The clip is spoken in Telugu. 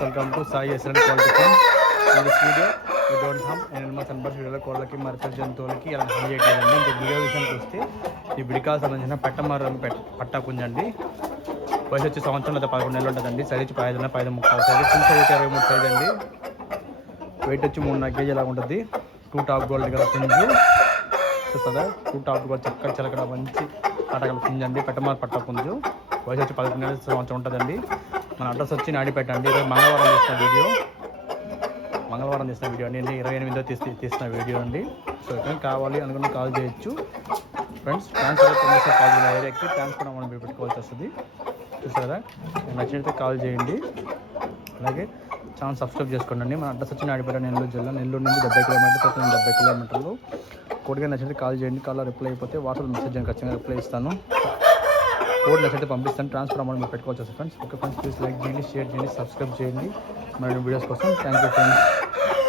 Welcome to Sai SL quality farm. In this video you don't harm animals and birds. వీడియోలో కోళ్ళకి మరికల జంతువులకి ఇలా హామ్ చేయట్లేదండి. ఇంకా వీడియో విషయానికి వస్తే ఈ బిడికాలు సంబంధించిన పట్టా పుంజండి. వయసు వచ్చి సంవత్సరం లేదా 11 నెలలు ఉంటుందండి. సైజ్ వచ్చి 5.5 సైజ్, ఫుల్ సైజ్ 23 సైజ్ అండి. వెయిట్ వచ్చి 3.5 కేజీ లాగా ఉంటుంది. 2 టాప్ గోల్డ్ గల పుంజు చూస్తుందా. 2 టాప్ గోల్డ్ చక్కగా చిలకడ మంచి పట్టగల పుంజు అండి. పట్టా పుంజు. వయసు వచ్చి 11 నెలల సంవత్సరం ఉంటుందండి. మన అడ్రస్ వచ్చి నాడిపేట అండి. ఈరోజు మంగళవారం తీసిన వీడియో అండి. 28వ తీసిన వీడియో అండి. సో ఇక్కడ కావాలి అనుకున్న కాల్ చేయొచ్చు ఫ్రెండ్స్. ట్రాన్స్ఫర్ కాల్ ఏరియాకి ట్రాన్స్ఫర్ అమౌంట్ పెట్టుకోవాల్సి వస్తుంది. చూసారా, నచ్చినట్టు కాల్ చేయండి. అలాగే ఛానల్ సబ్స్క్రైబ్ చేసుకోండి. మన అడ్రస్ వచ్చి నాడిపేట, నెల్లూరు జిల్లా. నెల్లూరు నుంచి 70 కిలోమీటర్లు, 70 కిలోమీటర్లు. కోడ్గా నచ్చినట్టు కాల్ చేయండి. కాల్లో రిప్లై అయిపోతే వాట్సాప్ మెసేజ్ అని ఖచ్చితంగా రిప్లై ఇస్తాను. కోడ్ నచ్చితే పంపిస్తాను. ట్రాన్స్ఫర్ అమౌంట్ మీరు పెట్టుకోవచ్చు friends. Okay friends, please like చేయండి, షేర్ చేయండి, సబ్స్క్రైబ్ చేయండి మరిన్ని వీడియోస్ కోసం. Thank you friends.